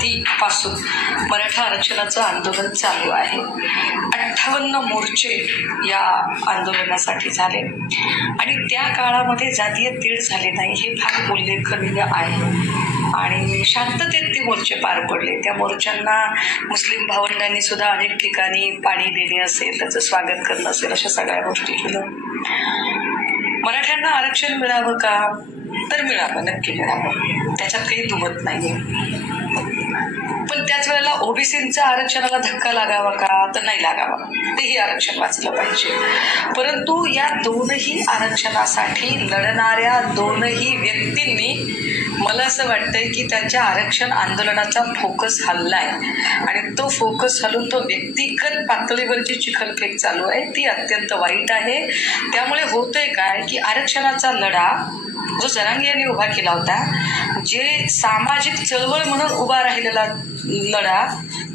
आधीपासून मराठा आरक्षणाचं आंदोलन चालू आहे. 58 मोर्चे या आंदोलनासाठी झाले आणि त्या काळामध्ये जातीय तीड झाले नाही हे फार उल्लेखनीय आहे. आणि शांततेत ते मोर्चे पार पडले. त्या मोर्चांना मुस्लिम भावंडांनी सुद्धा अनेक ठिकाणी पाणी देणे असेल, त्याचं स्वागत करणं असेल, अशा सगळ्या गोष्टी केलं. मराठ्यांना आरक्षण मिळावं का? तर मिळावं, नक्की मिळावं, त्याच्यात काही दुमत नाहीये. पण त्याच वेळेला ओबीसींच्या आरक्षणाला धक्का लागावा का? तर नाही लागावा, तेही आरक्षण वाचलं पाहिजे. परंतु या दोनही आरक्षणासाठी लढणाऱ्या दोनही व्यक्तींनी मला असं वाटतंय की त्यांच्या आरक्षण आंदोलनाचा फोकस हललाय आणि तो फोकस हलून तो व्यक्तिगत पातळीवरची चिखलफेक चालू आहे ती अत्यंत वाईट आहे. त्यामुळे होतंय काय की आरक्षणाचा लढा जो जरांगे यांनी उभा केला होता, जे सामाजिक चळवळ म्हणून उभा राहिलेला लढा,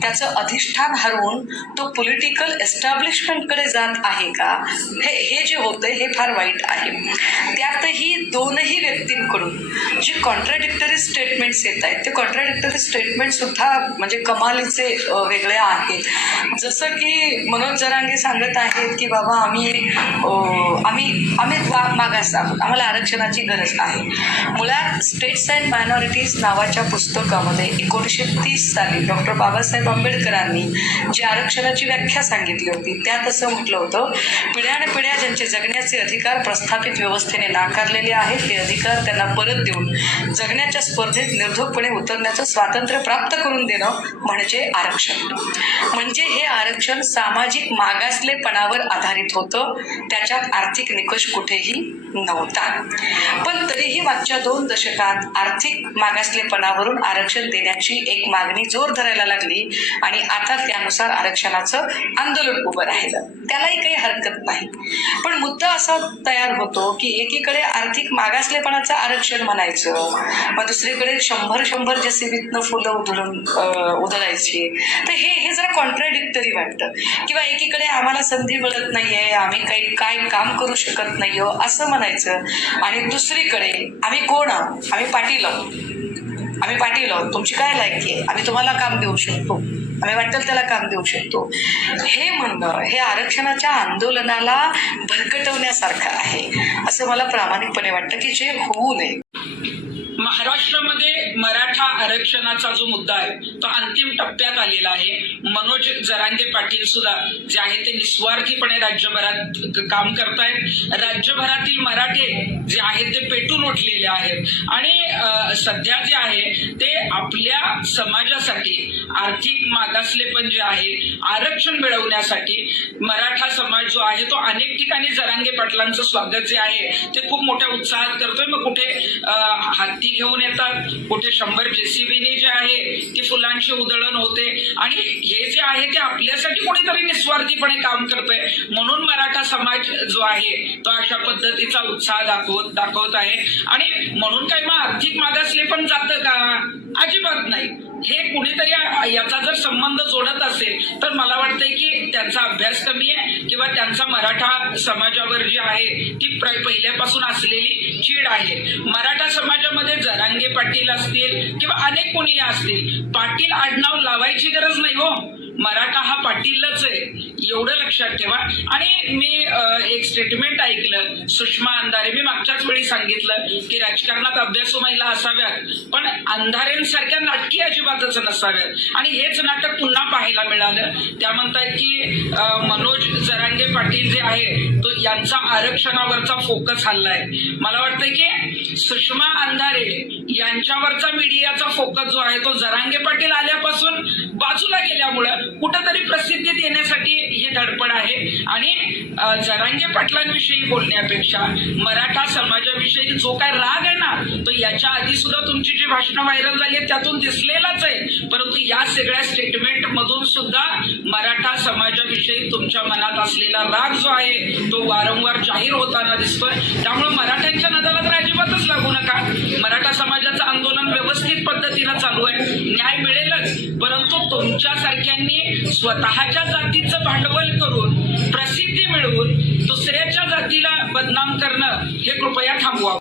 त्याचं अधिष्ठान हरवून तो पॉलिटिकल एस्टॅब्लिशमेंटकडे जात आहे का, हे जे होतंय हे फार वाईट आहे. त्यातही दोनही व्यक्तींकडून जे कॉन्ट्राडिक्टरी स्टेटमेंट्स येत आहेत ते कॉन्ट्राडिक्टरी स्टेटमेंट सुद्धा म्हणजे कमालीचे वेगळे आहेत. जसं की मनोज जरांगे सांगत आहेत की बाबा आम्ही मागास आहोत, आम्हाला आरक्षणाची गरज आहे. मुळात स्टेट्स अँड मायनॉरिटीज नावाच्या पुस्तकामध्ये 1930 साली डॉक्टर बाबासाहेब आंबेडकरांनी जी आरक्षणाची व्याख्या सांगितली होती त्यात असं म्हटलं होतं, पिढ्यानपिढ्या ज्यांचे जगण्याचे अधिकार प्रस्थापित व्यवस्थेने नाकारलेले आहेत ते अधिकार त्यांना परत देऊन जगण्याच्या स्पर्धेत निर्धोकपणे उतरण्याचं स्वातंत्र्य प्राप्त करून देणं म्हणजे आरक्षण. म्हणजे हे आरक्षण सामाजिक मागासलेपणावर आधारित होतं, त्याच्यात आर्थिक निकष कुठेही नव्हता. पण तरीही मागच्या 2 दशकात आर्थिक मागासलेपणावरून आरक्षण देण्याची एक मागणी जोर धरायला लागली आणि आता त्यानुसार आरक्षणाचं आंदोलन उभं राहिलं. त्यालाही काही हरकत नाही. पण मुद्दा असा तयार होतो की एकीकडे आर्थिक मागासलेपणाचं आरक्षण म्हणायचं, मग दुसरीकडे 100 जेसीबीतनं फुलं उधळायची. तर हे जरा कॉन्ट्राडिक्टरी वाटतं. किंवा एकीकडे आम्हाला संधी मिळत नाहीये, आम्ही काय काम करू शकत नाही असं म्हणायचं आणि दुसरीकडे आम्ही कोण आहोत, आम्ही पाटील आहोत, तुमची काय लायकी आहे, आम्ही तुम्हाला काम देऊ शकतो, आम्ही वाटेल त्याला काम देऊ शकतो, हे म्हणणं हे आरक्षणाच्या आंदोलनाला भरकटवण्यासारखं आहे असं मला प्रामाणिकपणे वाटतं की जे होऊ नये. महाराष्ट्रामध्ये मराठा आरक्षणाचा जो मुद्दा आहे तो अंतिम टप्प्यात आलेला आहे. मनोज जरांगे पाटील सुद्धा जे आहे ते निस्वार्थीपणे राज्यभरात काम करतायत. राज्यभरातील मराठे जे आहेत ते पेटून उठलेले आहेत आणि सध्या जे आहे ते आपल्या समाजासाठी आर्थिक मागासलेपण जे आहे आरक्षण मिळवण्यासाठी मराठा समाज जो आहे तो अनेक ठिकाणी जरांगे पाटलांचं स्वागत जे आहे ते खूप मोठ्या उत्साहात करतोय. मग कुठे हत्ती घेऊन येतात, कुठे 100 जेसीबीने जे आहे ती फुलांची उधळण होते आणि हे जे आहे ते आपल्यासाठी कोणीतरी निस्वार्थीपणे काम करतंय म्हणून मराठा समाज जो आहे तो अशा पद्धतीचा उत्साह दाखवत आहे. आणि म्हणून काही मग आर्थिक मागासलेपण जातं का? अजिबात नाही. हे कुणीतरी याचा जर संबंध जोडत असेल तर मला वाटतंय की त्यांचा अभ्यास कमी आहे किंवा त्यांचा मराठा समाजावर जी आहे ती पहिल्यापासून असलेली चीड आहे. मराठा समाजामध्ये जरांगे पाटील असतील किंवा अनेक कोणी असतील, पाटील आडनाव लावायची गरज नाही हो. मराठा हा पाटीलच आहे, एवढं लक्षात ठेवा. आणि मी एक स्टेटमेंट ऐकलं सुषमा अंधारे, मी मागच्याच वेळी सांगितलं की राजकारणात अभ्यासू महिला असाव्यात पण अंधारेंसारख्या नाटकी अजिबातच नसाव्यात आणि हेच नाटक पुन्हा पाहायला मिळालं. त्या म्हणतात की मनोज जरांगे पाटील जे आहे तो यांचा आरक्षणावरचा फोकस हल्लाय. मला वाटतं की सुषमा अंधारे यांच्यावरचा मीडियाचा फोकस जो आहे तो जरांगे पाटील आल्यापासून बाजूला गेल्यामुळं कुठंतरी प्रसिद्धी देण्यासाठी ही धडपड आहे. आणि जरांगे पाटलांविषयी बोलण्यापेक्षा मराठा समाजाविषयी जो काय राग आहे ना तो याच्या आधी सुद्धा तुमची जी भाषणं व्हायरल झाली आहेत त्यातून दिसलेलाच आहे. परंतु या सगळ्या स्टेटमेंट मधून सुद्धा मराठा समाजाविषयी तुमच्या मनात असलेला राग जो आहे तो वारंवार जाहीर होताना दिसतोय. त्यामुळे मराठ्यांच्या नादाला तर अजिबातच लागू नका. मराठा समाजाचं आंदोलन व्यवस्थित पद्धतीनं चालू आहे, न्याय मिळेलच. परंतु तुमच्यासारख्यांनी स्वतःच्या जातीचं भांडवल करून प्रसिद्धी मिळवून दुसऱ्याच्या जातीला बदनाम करणं हे कृपया थांबवा.